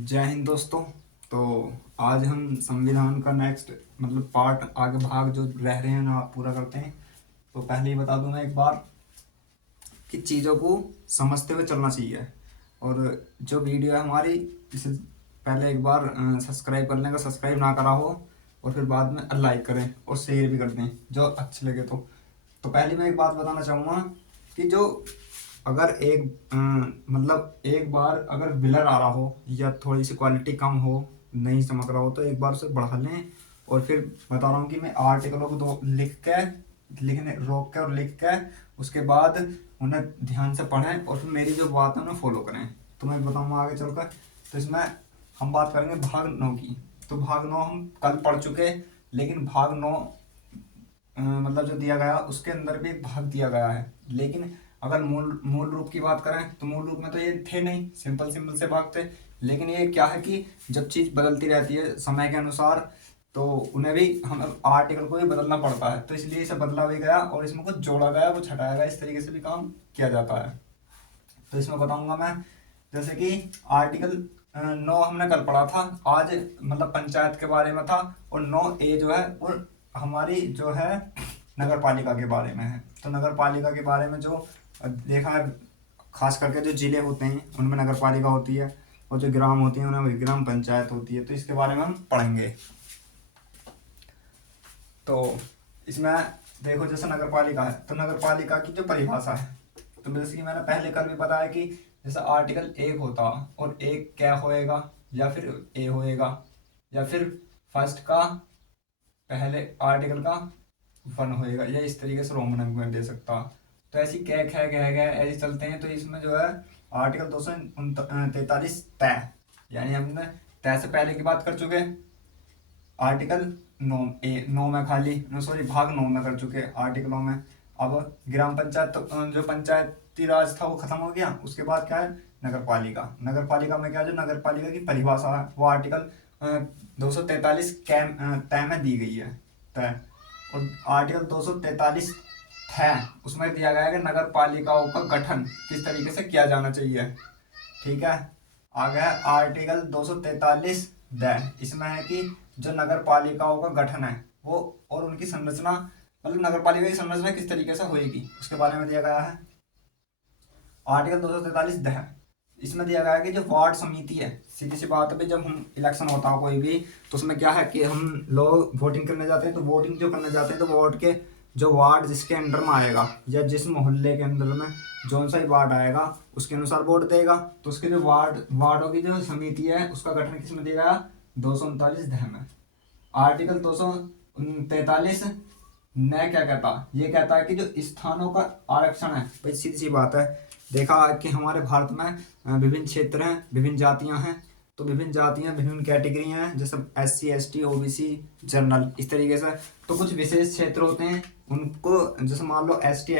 जय हिंद दोस्तों। तो आज हम संविधान का नेक्स्ट पार्ट आगे भाग जो रह रहे हैं ना पूरा करते हैं। तो पहले ही बता दूं मैं एक बार कि चीज़ों को समझते हुए चलना चाहिए। और जो वीडियो है हमारी इसे पहले एक बार सब्सक्राइब कर लें, अगर सब्सक्राइब ना करा हो, और फिर बाद में लाइक करें और शेयर भी कर दें जो अच्छे लगे तो पहले मैं एक बात बताना चाहूँगा कि जो अगर एक बार अगर ब्लर आ रहा हो या थोड़ी सी क्वालिटी कम हो, नहीं चमक रहा हो, तो एक बार उसे बढ़ा लें। और फिर बता रहा हूँ कि मैं आर्टिकलों को दो लिखने रोक के और लिख के उसके बाद उन्हें ध्यान से पढ़ें और फिर मेरी जो बात है उन्हें फॉलो करें। तो मैं बताऊँगा आगे चलकर। तो इसमें हम बात करेंगे भाग 9 की। तो भाग 9 हम कल पढ़ चुके, लेकिन भाग 9 जो दिया गया उसके अंदर भी एक भाग दिया गया है। लेकिन अगर मूल मूल रूप की बात करें तो मूल रूप में तो ये थे नहीं, सिंपल सिंपल से भाग थे। लेकिन ये क्या है कि जब चीज़ बदलती रहती है समय के अनुसार, तो उन्हें भी हम आर्टिकल को भी बदलना पड़ता है। तो इसलिए इसे बदला भी गया और इसमें कुछ जोड़ा गया, कुछ हटाया गया, इस तरीके से भी काम किया जाता है। तो इसमें बताऊंगा मैं, जैसे कि आर्टिकल 9 हमने कल पढ़ा था। आज पंचायत के बारे में था। और 9A जो है वो हमारी जो है नगर पालिका के बारे में है। तो नगर पालिका के बारे में जो देखा है, खास करके जो जिले होते हैं उनमें नगर पालिका होती है, और जो ग्राम होती है उनमें ग्राम पंचायत होती है। तो इसके बारे में हम पढ़ेंगे। तो इसमें देखो, जैसे नगर पालिका है तो नगर पालिका की जो परिभाषा है, तो जैसे कि मैंने पहले कल भी बताया कि जैसे आर्टिकल 1 होता और एक क्या होएगा, या फिर ए होएगा, या फिर फर्स्ट का पहले आर्टिकल का 1 होएगा, या इस तरीके से रोमन अंक में दे सकता। तो ऐसी कै ख गह गह ऐसे चलते हैं। तो इसमें जो है आर्टिकल 243 तय, यानी हमने तय से पहले की बात कर चुके। आर्टिकल 9 में खाली सॉरी भाग 9 में कर चुके आर्टिकलों में। अब ग्राम पंचायत तो जो पंचायती राज था वो खत्म हो गया। उसके बाद क्या है, नगर पालिका। नगर पालिका में क्या, जो नगर पालिका की परिभाषा है वो आर्टिकल 243 तय में दी गई है। तय और आर्टिकल 243 है उसमें दिया गया है कि नगर पालिकाओं का गठन किस तरीके से किया जाना चाहिए। ठीक है। आ गया आर्टिकल 243 द, इसमें है कि जो नगर पालिकाओं का गठन है वो और उनकी संरचना, नगर पालिका की संरचना किस तरीके से होएगी उसके बारे में दिया गया है। आर्टिकल 243 द, इसमें दिया गया है कि जो वार्ड समिति है, सीधी सी बात है, जब हम इलेक्शन होता है कोई भी, तो उसमें क्या है कि हम लोग वोटिंग करने जाते हैं। तो वोटिंग जो करने जाते हैं तो वार्ड के जो वार्ड जिसके अंडर में आएगा या जिस मोहल्ले के अंदर में जौन सा ही वार्ड आएगा उसके अनुसार वोट देगा। तो उसके जो वार्डों की जो समिति है उसका गठन किसमें दिया गया, 239 में। आर्टिकल 243 न क्या कहता, ये कहता है कि जो स्थानों का आरक्षण है, भाई सीधी सी बात है, देखा कि हमारे भारत में विभिन्न क्षेत्र हैं, विभिन्न जातियां हैं। तो विभिन्न जातियां, विभिन्न कैटेगरी हैं, जैसे SC ST OBC जनरल, इस तरीके से। तो कुछ विशेष क्षेत्र होते हैं उनको, जैसे मान लो ST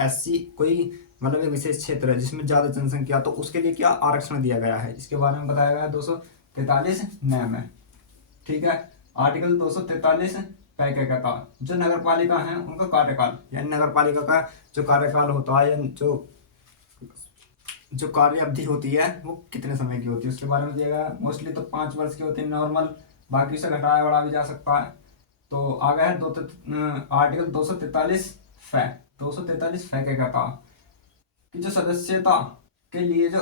SC कोई एक विशेष क्षेत्र है जिसमें ज़्यादा जनसंख्या, तो उसके लिए क्या आरक्षण दिया गया है, इसके बारे में बताया गया है 243 न में। ठीक है। आर्टिकल 243 तय क्या कहता, जो नगर पालिका है उनका कार्यकाल, यानी नगर पालिका का जो कार्यकाल होता है, या जो जो कार्य अवधि होती है वो कितने समय की होती है उसके बारे में दिया गया। मोस्टली तो 5 वर्ष की होती है नॉर्मल, बाकी से घटाया बढ़ा भी जा सकता है। तो आ गया है आर्टिकल 243 फै 243 फै क्या कहता कि जो सदस्यता के लिए जो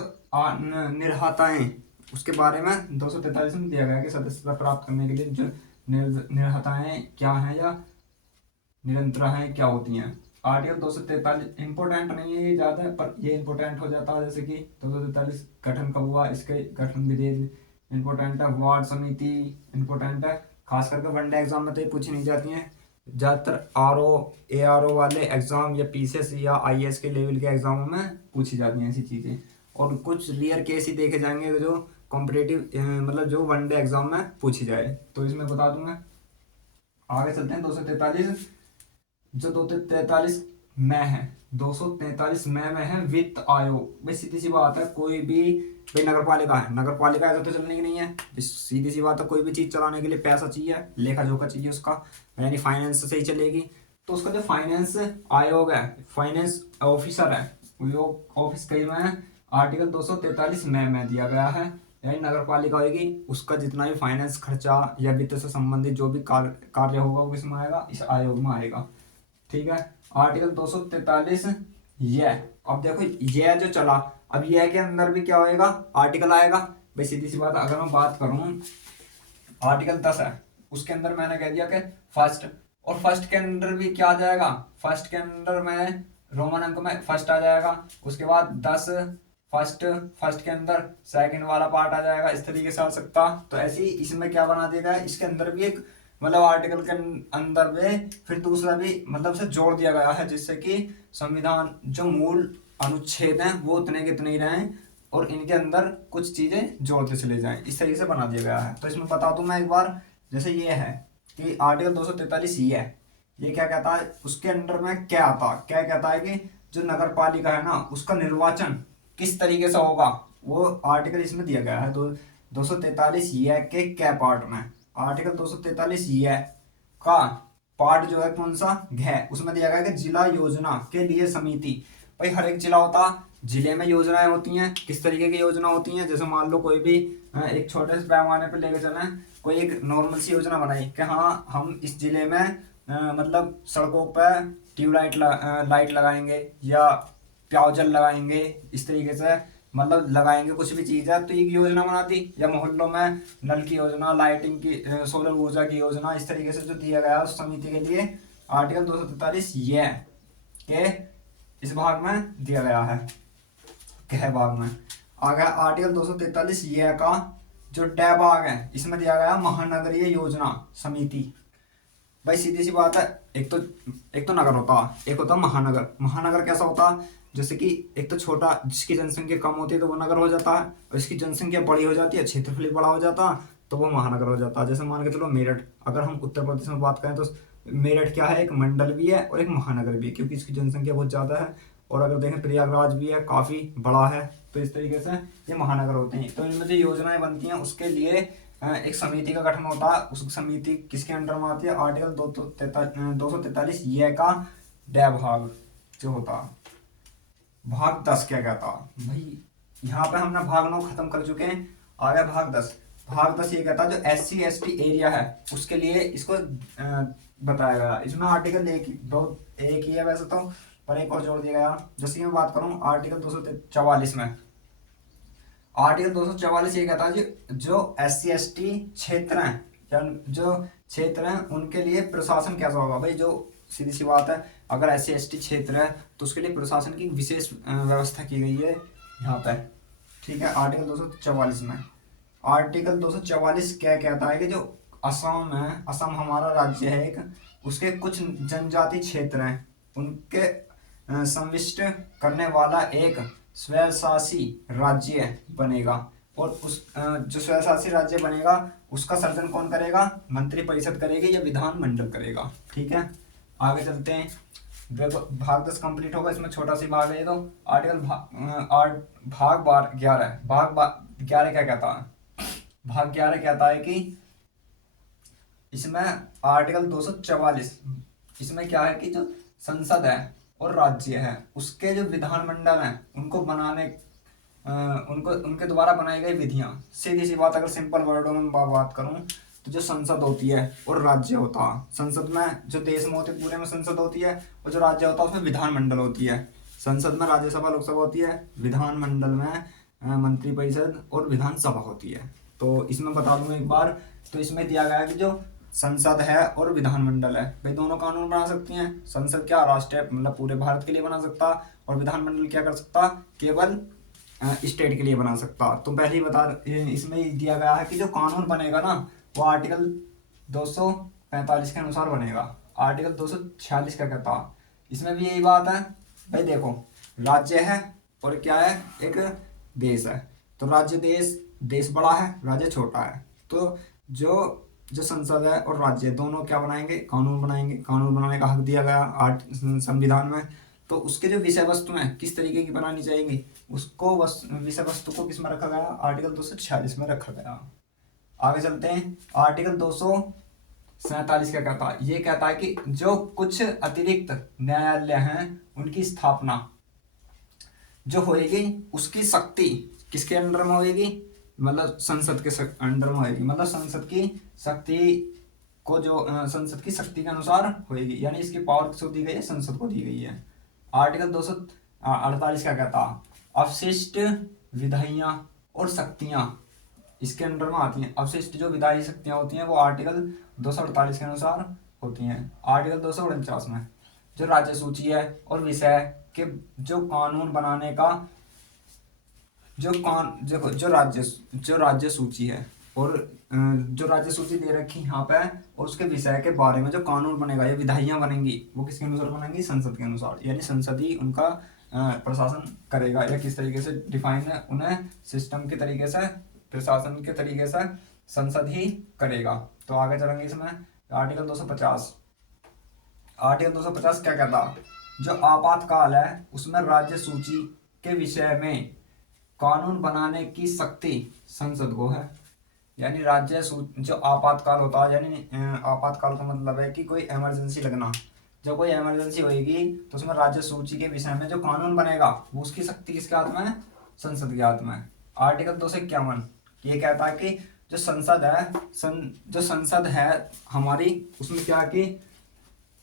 निर्हाताएं, उसके बारे में 243 में दिया गया है कि सदस्यता प्राप्त करने के लिए जो निर्हाताएं क्या हैं या निरंतराएं क्या होती हैं। आर्टिकल 243 इंपोर्टेंट नहीं है ये ज़्यादा, पर ये इंपोर्टेंट हो जाता है। जैसे कि 243 गठन कब हुआ, इसके गठन विधि इंपोर्टेंट है। वार्ड समिति इंपोर्टेंट है, खास करके वनडे एग्जाम में तो ये पूछी नहीं जाती हैं। ज़्यादातर RO ARO वाले एग्जाम या PCS या IAS के लेवल के एग्जामों में पूछी जाती हैं ऐसी चीज़ें। और कुछ रेयर केस ही देखे जाएंगे जो कॉम्पिटेटिव जो वनडे एग्जाम में पूछी जाए। तो इसमें बता दूंगा, आगे चलते हैं। 243 जो 243 में है, 243 में है वित्त आयोग। भाई सीधी सी बात है, कोई भी, भाई नगर पालिका है, नगर पालिका ऐसा तो चलने की नहीं है। सीधी सी बात है, कोई भी चीज़ चलाने के लिए पैसा चाहिए, लेखा जोखा चाहिए उसका, यानी फाइनेंस से ही चलेगी। तो उसका जो फाइनेंस आयोग है, फाइनेंस ऑफिसर है, वो ऑफिस कई में है। आर्टिकल 243 में दिया गया है, यानी नगर पालिका होगी, उसका जितना भी फाइनेंस खर्चा या वित्त से संबंधित जो भी कार्य होगा वो किसमें आएगा, इस आयोग में आएगा। ठीक है। आर्टिकल 243 ये, अब देखो ये जो चला, अब ये के अंदर भी क्या होएगा, आर्टिकल आएगा। भाई सीधी सी बात, अगर मैं बात करूं आर्टिकल 10 है, उसके अंदर मैंने कह दिया कि फर्स्ट, और फर्स्ट के अंदर भी क्या आ जाएगा, फर्स्ट के अंदर में रोमन अंक में फर्स्ट आ जाएगा, उसके बाद 10 फर्स्ट, फर्स्ट के अंदर सेकंड वाला पार्ट आ जाएगा, इस तरीके से आ सकता। तो ऐसे ही इसमें क्या बना दिया गया, इसके अंदर भी एक मतलब आर्टिकल के अंदर में फिर दूसरा भी मतलब से जोड़ दिया गया है, जिससे कि संविधान जो मूल अनुच्छेद हैं वो उतने के उतने ही रहें और इनके अंदर कुछ चीजें जोड़ते चले जाएं, इस तरीके से बना दिया गया है। तो इसमें बता दूं मैं एक बार, जैसे ये है कि आर्टिकल 243 ये है, ये क्या कहता है, उसके अंडर में क्या आता, क्या कहता है कि जो नगर पालिका है ना उसका निर्वाचन किस तरीके से होगा, वो आर्टिकल इसमें दिया गया है। 243 ये के क्या पार्ट में, आर्टिकल 243 ये का पार्ट जो है कौन सा, घ, उसमें दिया गया है कि जिला योजना के लिए समिति। भाई हर एक जिला होता, जिले में योजनाएं होती हैं, किस तरीके की योजना होती हैं, जैसे मान लो कोई भी एक छोटे से पैमाने पर लेके चलें, कोई एक नॉर्मल सी योजना बनाई कि हाँ हम इस जिले में मतलब सड़कों पर ट्यूबलाइट लाइट लगाएंगे या पेयजल लगाएंगे, इस तरीके से मतलब लगाएंगे कुछ भी चीज़ है तो एक योजना बना दी, या मोहल्लों में नल की योजना, लाइटिंग की, सोलर ऊर्जा की योजना, इस तरीके से जो दिया गया है उस समिति के लिए आर्टिकल 243 ये के इस भाग में दिया गया है, कह भाग में आ गया। आर्टिकल 243 ये का जो डे भाग है इसमें दिया गया महानगरीय योजना समिति। भाई सीधी सी बात है, एक तो नगर होता, एक होता महानगर। महानगर कैसा होता, जैसे कि एक तो छोटा, जिसकी जनसंख्या कम होती है तो वो नगर हो जाता है, और इसकी जनसंख्या बड़ी हो जाती है, क्षेत्रफल बड़ा हो जाता तो वो महानगर हो जाता है। जैसे मान के चलो मेरठ, अगर हम उत्तर प्रदेश में बात करें तो मेरठ क्या है, एक मंडल भी है और एक महानगर भी है, क्योंकि इसकी जनसंख्या बहुत ज़्यादा है। और अगर देखें प्रयागराज भी है, काफ़ी बड़ा है, तो इस तरीके से ये महानगर होते हैं। तो इनमें जो योजनाएं बनती हैं उसके लिए एक समिति का गठन होता है। उस समिति किसके अंडर में आती है, आर्टिकल 243 ये का डे भाग जो होता। भाग 10 क्या कहता भाई, यहाँ पे हमने भाग 9 खत्म कर चुके हैं, आ गया भाग 10। भाग 10 ये कहता है जो SC/ST एरिया है उसके लिए इसको बताया गया। इसमें आर्टिकल एक ही है वैसे तो, पर एक और जोड़ दिया गया। जैसे मैं बात करूँ आर्टिकल 244 में, आर्टिकल 244 ये कहता है जो SC/ST क्षेत्र हैं या जो क्षेत्र हैं उनके लिए प्रशासन कैसा होगा। भाई जो सीधी सी बात है, अगर SC/ST क्षेत्र है तो उसके लिए प्रशासन की विशेष व्यवस्था की गई है यहाँ पे। ठीक है। आर्टिकल 244 में, आर्टिकल 244 क्या कहता है कि जो असम है, असम हमारा राज्य है एक, उसके कुछ जनजाति क्षेत्र हैं उनके संविष्ट करने वाला एक स्वयंशासी राज्य बनेगा। और उस जो स्वयंशासी राज्य बनेगा उसका सर्जन कौन करेगा, मंत्री परिषद करेगी या विधान मंडल करेगा। ठीक है, आगे चलते हैं। देखो भाग 10 कंप्लीट होगा, इसमें छोटा सी भाग है। तो आर्टिकल भाग 11, भाग 11 क्या कहता है, भाग 11 कहता है कि इसमें आर्टिकल 244 इसमें क्या है कि जो संसद है और राज्य है उसके जो विधानमंडल हैं उनको बनाने उनको उनके द्वारा बनाई गई विधियां। सीधी सी बात, अगर सिंपल वर्डों में बात करूं तो जो संसद होती है और राज्य होता है, संसद में जो देश में होते पूरे में संसद होती है, और जो राज्य होता है उसमें विधानमंडल होती है। संसद में राज्यसभा लोकसभा होती है, विधानमंडल में मंत्रिपरिषद और विधानसभा होती है। तो इसमें बता दूं एक बार, तो इसमें दिया गया है कि जो संसद है और विधानमंडल है, भाई दोनों कानून बना सकती हैं। संसद क्या राष्ट्रीय मतलब पूरे भारत के लिए बना सकता, और विधानमंडल क्या कर सकता, केवल स्टेट के लिए बना सकता। तो पहले ही बता, इसमें दिया गया है कि जो कानून बनेगा ना वो आर्टिकल 245 के अनुसार बनेगा। आर्टिकल 246 का कहता, इसमें भी यही बात है। भाई देखो राज्य है और क्या है, एक देश है। तो राज्य देश बड़ा है, राज्य छोटा है। तो जो संसद है और राज्य दोनों क्या बनाएंगे, कानून बनाएंगे। कानून बनाने का हक दिया गया संविधान में। तो उसके जो विषय वस्तु हैं किस तरीके की बनानी चाहिए, उसको विषय वस्तु को किस में रखा गया, आर्टिकल 246 में रखा गया। आगे चलते हैं। आर्टिकल 247 क्या कहता है, ये कहता है कि जो कुछ अतिरिक्त न्यायालय हैं उनकी स्थापना जो होएगी उसकी शक्ति किसके अंडर में होएगी, मतलब संसद के अंडर में होगी, मतलब संसद की शक्ति को जो संसद की शक्ति के अनुसार होगी, यानी इसकी पावर किसको दी गई है, संसद को दी गई है। आर्टिकल 248 क्या कहता है, अवशिष्ट विधाइयां और शक्तियां इसके अंडर में आती हैं। अवशिष्ट जो विधायी शक्तियां होती हैं वो आर्टिकल 248 के अनुसार होती हैं। आर्टिकल 249 में जो राज्य सूची है और विषय के जो कानून बनाने का जो राज्य सूची है और जो राज्य सूची दे रखी यहाँ पे और उसके विषय के बारे में जो कानून बनेगा, ये विधाइयां बनेंगी, वो किसके अनुसार बनेंगी, संसद के अनुसार। यानी संसद ही उनका प्रशासन करेगा, या किस तरीके से डिफाइन है उन्हें सिस्टम के तरीके से, प्रशासन के तरीके से संसद ही करेगा। तो आगे चलेंगे इसमें। आर्टिकल 250, आर्टिकल 250 क्या कहता, जो आपातकाल है उसमें राज्य सूची के विषय में कानून बनाने की शक्ति संसद को है। यानी राज्य जो आपातकाल होता है, यानी आपातकाल का मतलब है कि कोई इमरजेंसी लगना, जब कोई इमरजेंसी होगी तो उसमें राज्य सूची के विषय में जो कानून बनेगा वो उसकी शक्ति किसके हाथ में है, संसद के हाथ में। आर्टिकल 251 ये कहता है कि जो संसद है जो संसद है हमारी, उसमें क्या कि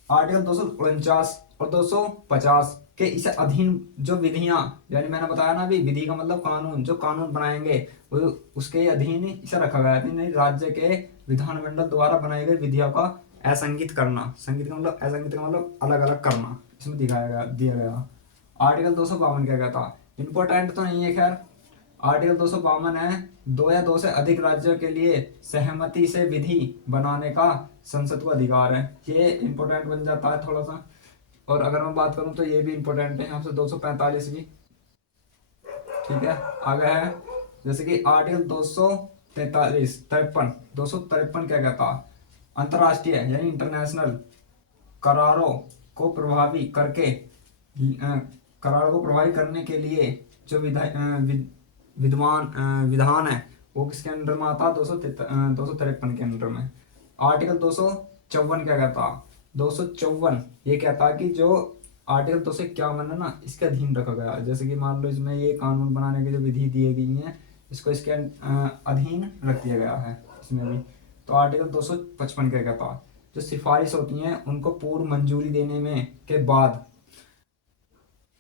आर्टिकल 249 और 250 के इसे अधीन जो विधियां, यानी मैंने बताया ना अभी, विधि का मतलब कानून, जो कानून बनाएंगे वो उसके अधीन इसे रखा गया है। राज्य के विधानमंडल द्वारा बनाई गई विधियों का असंगित करना, संगीत का मतलब असंगित का मतलब अलग अलग करना, इसमें दिया गया। आर्टिकल 252 क्या कहता, इंपॉर्टेंट तो नहीं है खैर। आर्टिकल 252 है, दो या दो से अधिक राज्यों के लिए सहमति से विधि बनाने का संसद को अधिकार है। ये इंपॉर्टेंट बन जाता है थोड़ा सा। और अगर मैं बात करूं तो ये भी इंपॉर्टेंट है, यहाँ से 245 भी, ठीक है। आगे है जैसे कि आर्टिकल 253 क्या कहता, अंतरराष्ट्रीय यानी इंटरनेशनल करारों को प्रभावी करने के लिए जो विधान है वो किसके अंडर में आता है, 253 के अंडर में। आर्टिकल 254 क्या कहता, 254 ये कहता है कि जो आर्टिकल 251 है ना, इसके अधीन रखा गया। जैसे कि मान लो इसमें ये कानून बनाने की जो विधि दी गई है, इसको इसके अधीन रख दिया गया है इसमें भी। तो आर्टिकल 255 क्या कहता, जो सिफारिश होती हैं उनको पूर्व मंजूरी देने में के बाद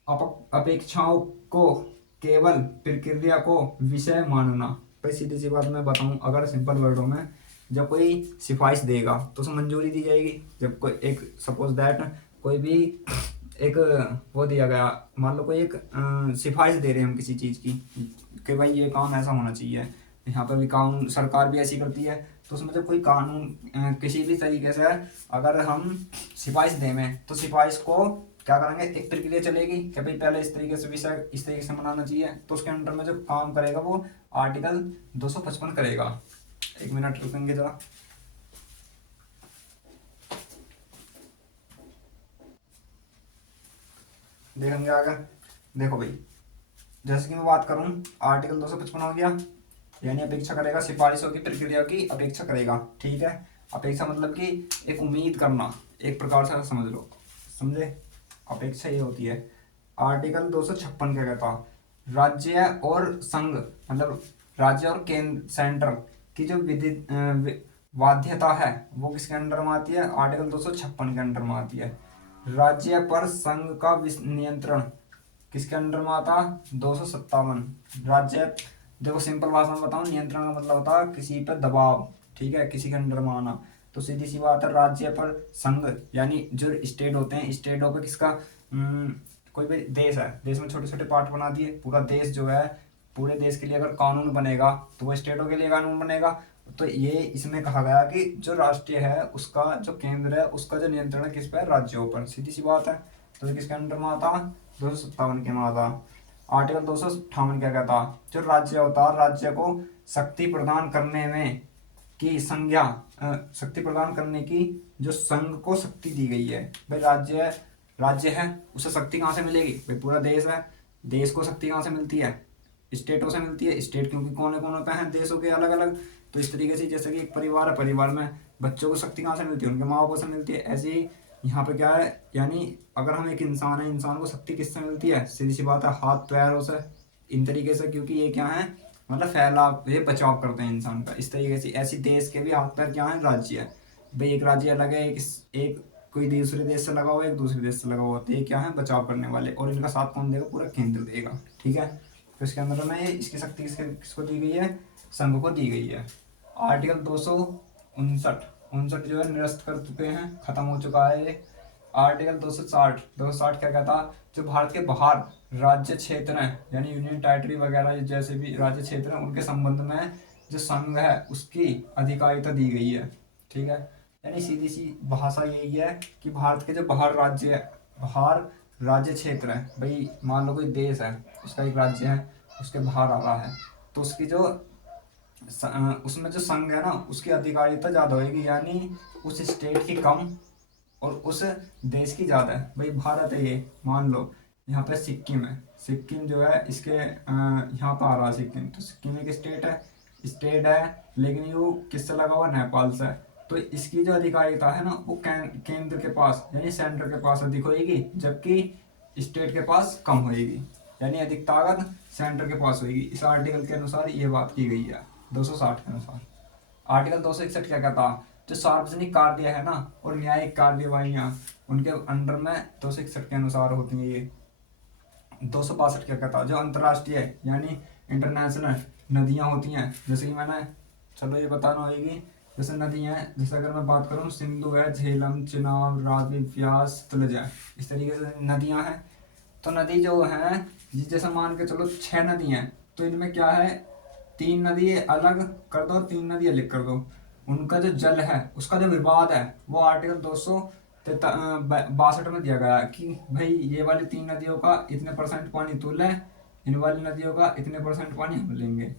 अपेक्षाओं को केवल प्रक्रिया को विषय मानना। भाई सीधी सी बात मैं बताऊं, अगर सिंपल वर्डों में, जब कोई सिफारिश देगा तो उसे मंजूरी दी जाएगी। जब कोई एक सपोज दैट कोई भी एक वो दिया गया, मान लो कोई एक सिफारिश दे रहे हैं हम किसी चीज़ की कि भाई ये काम ऐसा होना चाहिए, यहाँ पर भी कानून सरकार भी ऐसी करती है। तो उसमें जब कोई कानून किसी भी तरीके से अगर हम सिफारिश दें तो सिफारिश को क्या करेंगे, एक प्रक्रिया चलेगी कि भाई पहले इस तरीके से विषय इस तरीके से मनाना चाहिए। तो उसके अंडर में जो काम करेगा वो आर्टिकल 255 करेगा। एक मिनट रुकेंगे जरा, देखेंगे आगे। देखो भाई, जैसे कि मैं बात करूं, आर्टिकल 255 हो गया, यानी अपेक्षा करेगा, सिफारिशों की प्रक्रिया की अपेक्षा करेगा, ठीक है। अपेक्षा मतलब कि एक उम्मीद करना, एक प्रकार से समझ लो, समझे, अपेक्षा ये होती है। आर्टिकल 256 क्या कहता, राज्य और संघ मतलब राज्य और केंद्र सेंटर की जो बाध्यता है वो किसके अंडर में आती है, आर्टिकल 256 के अंडर में आती है। राज्य पर संघ का नियंत्रण किसके अंडर में आता, 257। राज्य, देखो सिंपल भाषा में बताऊं, नियंत्रण का मतलब होता है किसी पर दबाव, ठीक है, किसी के अंडर में आना। तो सीधी सी बात है, राज्य पर संघ यानी जो स्टेट होते हैं, स्टेटों पर किसका कोई भी देश है, देश में छोटे छोटे पार्ट बना दिए, पूरा देश जो है, पूरे देश के लिए अगर कानून बनेगा तो वो स्टेटों के लिए कानून बनेगा। तो ये इसमें कहा गया कि जो राष्ट्रीय है उसका जो केंद्र है उसका जो नियंत्रण है किस पर, राज्यों पर, सीधी सी बात है। तो किसके अंडर में आता, 257 के में आता। आर्टिकल 258 क्या कहता, जो राज्य होता है राज्य को शक्ति प्रदान करने में की संज्ञा, शक्ति प्रदान करने की जो संघ को शक्ति दी गई है। भाई राज्य है, उसे शक्ति कहाँ से मिलेगी, भाई पूरा देश है, देश को शक्ति कहाँ से मिलती है, स्टेटों से मिलती है। स्टेट क्योंकि कोने कोने पे हैं देशों के अलग अलग। तो इस तरीके से जैसे कि एक परिवार है, परिवार में बच्चों को शक्ति कहाँ से मिलती है, उनके माँ बापों से मिलती है। ऐसे ही यहाँ पे क्या है, यानी अगर हम एक इंसान है, इंसान को शक्ति किससे मिलती है, सीधी सी बात है हाथ पैरों से, इन तरीके से, क्योंकि ये क्या है, मतलब फैलाव, ये बचाव करते हैं इंसान का। इस तरीके से ऐसी देश के भी हाथ पैर क्या है, राज्य है। भाई एक राज्य अलग है, एक कोई दूसरे देश से लगा हुआ है, एक दूसरे देश से लगा हुआ, तो ये क्या है, बचाव करने वाले। और इनका साथ कौन देगा, पूरा केंद्र देगा। ठीक है, तो इसके अंदर में इसकी शक्ति किसको दी गई है, संघ को दी गई है। आर्टिकल 259 जो है निरस्त कर चुके हैं, खत्म हो चुका है ये। आर्टिकल 260 क्या कहता, जो भारत के बाहर राज्य क्षेत्र हैं, यानी यूनियन टेरिटरी वगैरह जैसे भी राज्य क्षेत्र हैं, उनके संबंध में जो संघ है उसकी अधिकारिता दी गई है। ठीक है, यानी सीधी सी भाषा यही है कि भारत के जो बाहर राज्य क्षेत्र है, भाई मान लो कोई देश है, उसका एक राज्य है, उसके बाहर आ रहा है, तो उसकी जो उसमें जो संघ है ना, उसकी अधिकारिता ज़्यादा होगी, यानी उस स्टेट की कम और उस देश की ज़्यादा है। भाई भारत है ये, मान लो यहाँ पे सिक्किम है, सिक्किम जो है इसके यहाँ पर आ रहा है सिक्किम, तो सिक्किम एक स्टेट है, लेकिन ये किससे लगा हुआ, नेपाल से। तो इसकी जो अधिकारिता है ना, वो केंद्र के पास यानी सेंटर के पास अधिक होगी, जबकि स्टेट के पास कम होगी, यानी अधिक ताकत सेंटर के पास होगी। इस आर्टिकल के अनुसार ये बात की गई है, 260 के अनुसार। आर्टिकल 261 क्या कहता, जो सार्वजनिक कार्य है ना और न्यायिक कार्यवाहियां, उनके अंडर में 261 के अनुसार होती हैं ये। 262 क्या कहता, जो अंतर्राष्ट्रीय यानी इंटरनेशनल नदियां होती हैं, जैसे कि मैंने, चलो ये बताना होगी, जैसे नदी हैं, जैसे अगर मैं बात करूँ, सिंधु है, झेलम, चिनाब, रावी, व्यास, तुलजा, इस तरीके से नदियां हैं। तो नदी जो है, जैसे मान के चलो 6 नदी हैं, तो इनमें क्या है, 3 नदी अलग कर दो, 3 नदी अलग कर दो, उनका जो जल है, उसका जो विवाद है, वो आर्टिकल 262 में दिया गया है कि भाई ये वाली 3 नदियों का इतने % पानी तू ले, इन वाली नदियों का इतने % पानी हम लेंगे।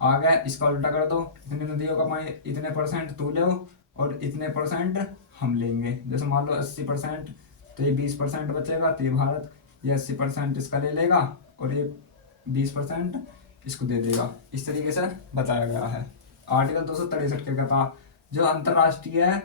आ गया, इसका उल्टा कर दो, इतनी नदियों का पानी इतने % तू ले और इतने % हम लेंगे। जैसे मान लो 80%, तो ये 20% बचेगा, तो ये भारत ये 80% इसका ले लेगा और ये 20% इसको दे देगा। इस तरीके से बताया गया है। आर्टिकल 263 के कहता, जो अंतर्राष्ट्रीय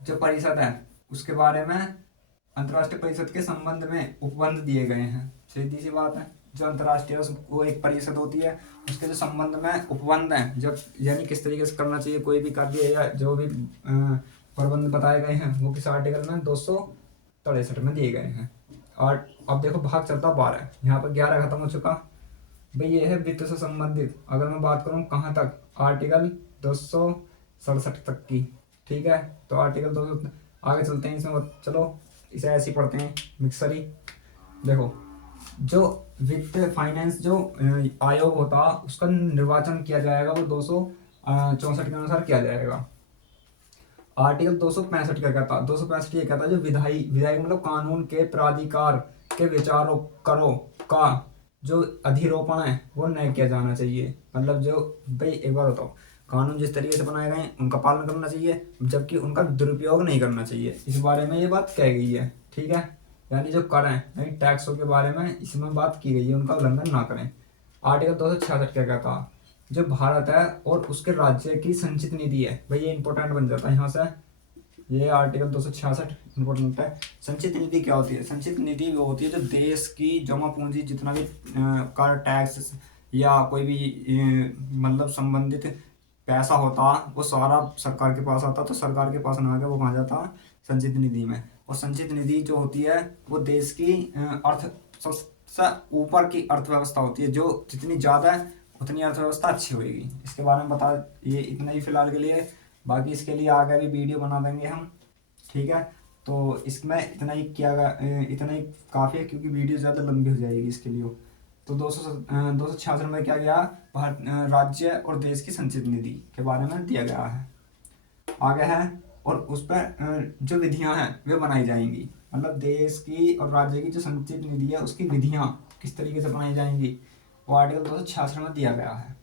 जो परिषद है, उसके बारे में अंतर्राष्ट्रीय परिषद के संबंध में उपबंध दिए गए हैं। सीधी सी बात है, जो अंतर्राष्ट्रीय वो एक परिषद होती है, उसके जो संबंध में उपबंध हैं, जब यानी किस तरीके से करना चाहिए कोई भी कार्य या जो भी प्रबंध बताए गए हैं, वो किस आर्टिकल में 263 में दिए गए हैं। और अब देखो भाग चलता 12, यहाँ पर 11 खत्म हो चुका। भाई ये है वित्त से संबंधित, अगर मैं बात करूँ कहाँ तक, आर्टिकल 267 तक की। ठीक है, तो आर्टिकल 200 आगे चलते हैं इसमें, चलो इसे ऐसे ही पढ़ते हैं मिक्सरी। देखो, जो वित्त फाइनेंस जो आयोग होता, उसका निर्वाचन किया जाएगा, वो 264 के अनुसार किया जाएगा। आर्टिकल 265 क्या कहता, 265 ये कहता है, जो विधायी मतलब कानून के प्राधिकार के विचारों करो का जो अधिरोपण है वो नहीं किया जाना चाहिए। मतलब जो, भाई एक बार बताओ, कानून जिस तरीके से बनाए गए हैं उनका पालन करना चाहिए, जबकि उनका दुरुपयोग नहीं करना चाहिए, इस बारे में ये बात कही गई है। ठीक है, यानी जो कर हैं, यानी टैक्सों के बारे में इसमें बात की गई है, उनका उल्लंघन ना करें। आर्टिकल 266 क्या कहता, जो भारत है और उसके राज्य की संचित निधि है, भाई ये इंपॉर्टेंट बन जाता है यहाँ से, ये आर्टिकल 266 इंपॉर्टेंट है। संचित निधि क्या होती है, संचित निधि वो होती है जो देश की जमा पूंजी, जितना भी कर, टैक्स या कोई भी मतलब संबंधित पैसा होता, वो सारा सरकार के पास आता, तो सरकार के पास ना आके वो कहाँ जाता, संचित निधि में। और संचित निधि जो होती है वो देश की सबसे ऊपर की अर्थव्यवस्था होती है, जो जितनी ज़्यादा है उतनी अर्थव्यवस्था अच्छी होगी। इसके बारे में बता, ये इतना ही फिलहाल के लिए, बाकी इसके लिए आगे भी वीडियो बना देंगे हम। ठीक है, तो इसमें इतना ही इतना ही काफ़ी है, क्योंकि वीडियो ज़्यादा लंबी हो जाएगी इसके लिए। तो 266 में क्या गया, भारत राज्य और देश की संचित निधि के बारे में दिया गया है। आगे है, और उस पर जो विधियां हैं वे बनाई जाएंगी, मतलब देश की और राज्य की जो संचित निधि है उसकी विधियां किस तरीके से बनाई जाएंगी, वो आर्टिकल 266 में दिया गया है।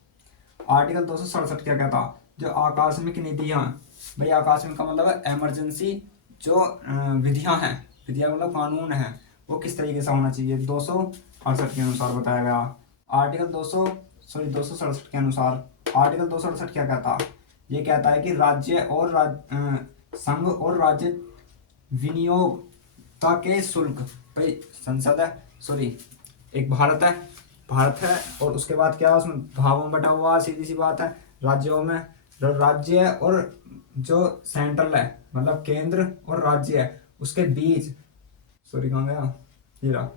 आर्टिकल 267 क्या कहता, जो आकस्मिक निधियां, भाई आकस्मिक का मतलब है इमरजेंसी, जो विधियां हैं, विधियां मतलब कानून है, वो किस तरीके से होना चाहिए, 268 के अनुसार बताया गया। आर्टिकल 267 के अनुसार, आर्टिकल 268 क्या कहता, ये कहता है कि राज्य और संघ और राज्य विनियोगता के शुल्क, भाई संसद है, सॉरी एक भारत है, भारत है, और उसके बाद क्या है, उसमें भागों में बटा हुआ है, सीधी सी बात है, राज्यों में। राज्य और जो सेंट्रल है, मतलब केंद्र और राज्य है, उसके बीच, सॉरी कहाँ गया, ये रहा,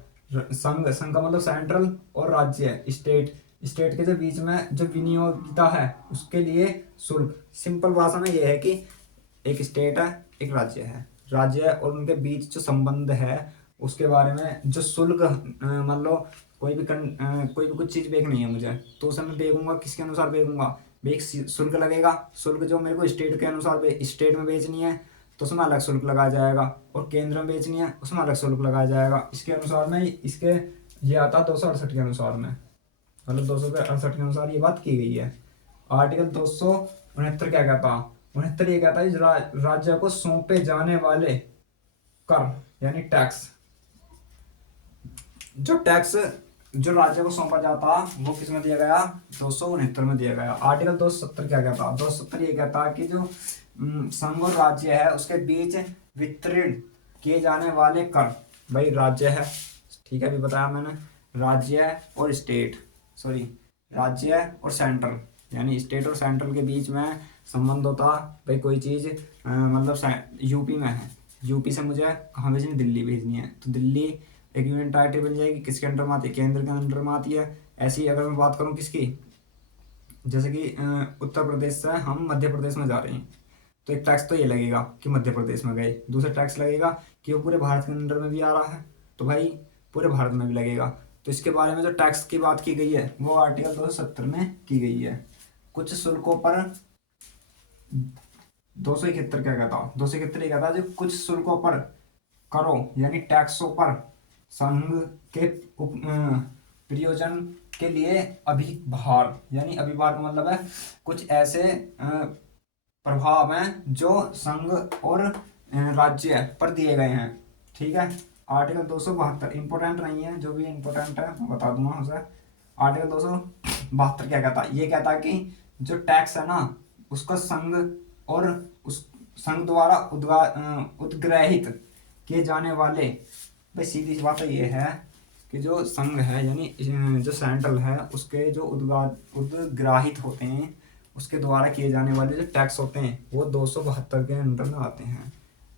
संघ, संघ का मतलब सेंट्रल, और राज्य है स्टेट, स्टेट के जो बीच में जो विनियोगिता है उसके लिए शुल्क। सिंपल भाषा में ये है कि एक स्टेट है, एक राज्य है, राज्य है और उनके बीच जो संबंध है उसके बारे में जो शुल्क, मान लो कोई भी कुछ चीज़ बेचनी है मुझे, तो उसे मैं बेचूंगा, किसके अनुसार बेचूंगा, एक शुल्क लगेगा। शुल्क जो मेरे को स्टेट के अनुसार स्टेट में बेचनी है तो उसमें अलग शुल्क लगाया जाएगा, और केंद्र में बेचनी है उसमें अलग शुल्क लगाया जाएगा। इसके अनुसार में इसके ये आता है 268 के अनुसार में, मतलब 268 के अनुसार ये बात की गई है। आर्टिकल 269 क्या कहता, 69 ये कहता है राज्य को सौंपे जाने वाले कर यानी टैक्स, जो टैक्स जो राज्य को सौंपा जाता वो किस में दिया गया, 269 में दिया गया। आर्टिकल 270 क्या कहता, 270 ये कहता है कि जो संघ और राज्य है उसके बीच वितरण किए जाने वाले कर, भाई राज्य है, ठीक है, अभी बताया मैंने, राज्य और स्टेट, सॉरी राज्य और सेंट्रल, यानी स्टेट और सेंट्रल के बीच में संबंध होता, भाई कोई चीज़ मतलब यूपी में है, यूपी से मुझे कहाँ भेजनी, दिल्ली भेजनी है, तो दिल्ली एक यूनियन टेरिटरी बन जाएगी, किसके अंडर में आती है, केंद्र के अंडर में आती है। ऐसी ही अगर मैं बात करूँ किसकी, जैसे कि उत्तर प्रदेश से हम मध्य प्रदेश में जा रहे हैं, तो एक टैक्स तो ये लगेगा कि मध्य प्रदेश में गए, दूसरा टैक्स लगेगा कि वो पूरे भारत के अंदर में भी आ रहा है, तो भाई पूरे भारत में भी लगेगा। तो इसके बारे में जो टैक्स की बात की गई है वो आर्टिकल 270 में की गई है। कुछ शुल्कों पर 271 क्या कहता हूँ, 271 ये कहता है जो कुछ शुल्कों पर, करो यानी टैक्सों पर संघ के प्रयोजन के लिए अभिभार, यानी अभिभार का मतलब है कुछ ऐसे प्रभाव हैं जो संघ और राज्य पर दिए गए हैं, ठीक है। आर्टिकल 272 इंपॉर्टेंट नहीं है, जो भी इंपॉर्टेंट है मैं बता दूंगा उसे। आर्टिकल 272 क्या कहता है, ये कहता है कि जो टैक्स है ना उसका संघ और उस संघ द्वारा उद्ग्रहित किए जाने वाले, भाई सीधी सी बात ये है कि जो संघ है यानी जो सेंट्रल है उसके जो उद्ग्राहित होते हैं उसके द्वारा किए जाने वाले जो टैक्स होते हैं वो 272 के अंडर में आते हैं।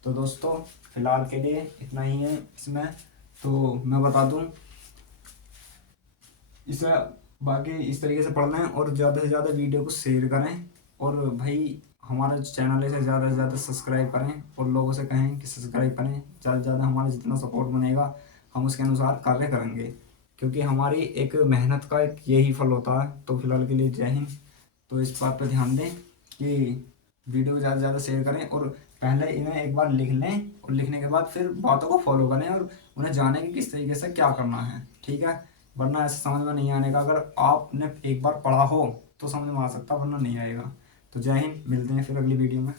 तो दोस्तों फिलहाल के लिए इतना ही है इसमें, तो मैं बता दूं इसे बाकी इस तरीके से पढ़ना है, और ज़्यादा से ज़्यादा वीडियो को शेयर करें, और भाई हमारा जो चैनल है इसे ज़्यादा से ज़्यादा सब्सक्राइब करें, और लोगों से कहें कि सब्सक्राइब करें। ज़्यादा से ज़्यादा हमारा जितना सपोर्ट बनेगा हम उसके अनुसार कार्य करेंगे, क्योंकि हमारी एक मेहनत का एक यही फल होता है। तो फिलहाल के लिए जय हिंद। तो इस बात पर ध्यान दें कि वीडियो को ज़्यादा से ज़्यादा शेयर करें, और पहले इन्हें एक बार लिख लें, और लिखने के बाद फिर बातों को फॉलो करें और उन्हें जानें कि किस तरीके से क्या करना है, ठीक है। वरना ऐसे समझ में नहीं आने का, अगर आपने एक बार पढ़ा हो तो समझ में आ सकता, वरना नहीं आएगा। तो जय हिंद, मिलते हैं फिर अगली वीडियो में।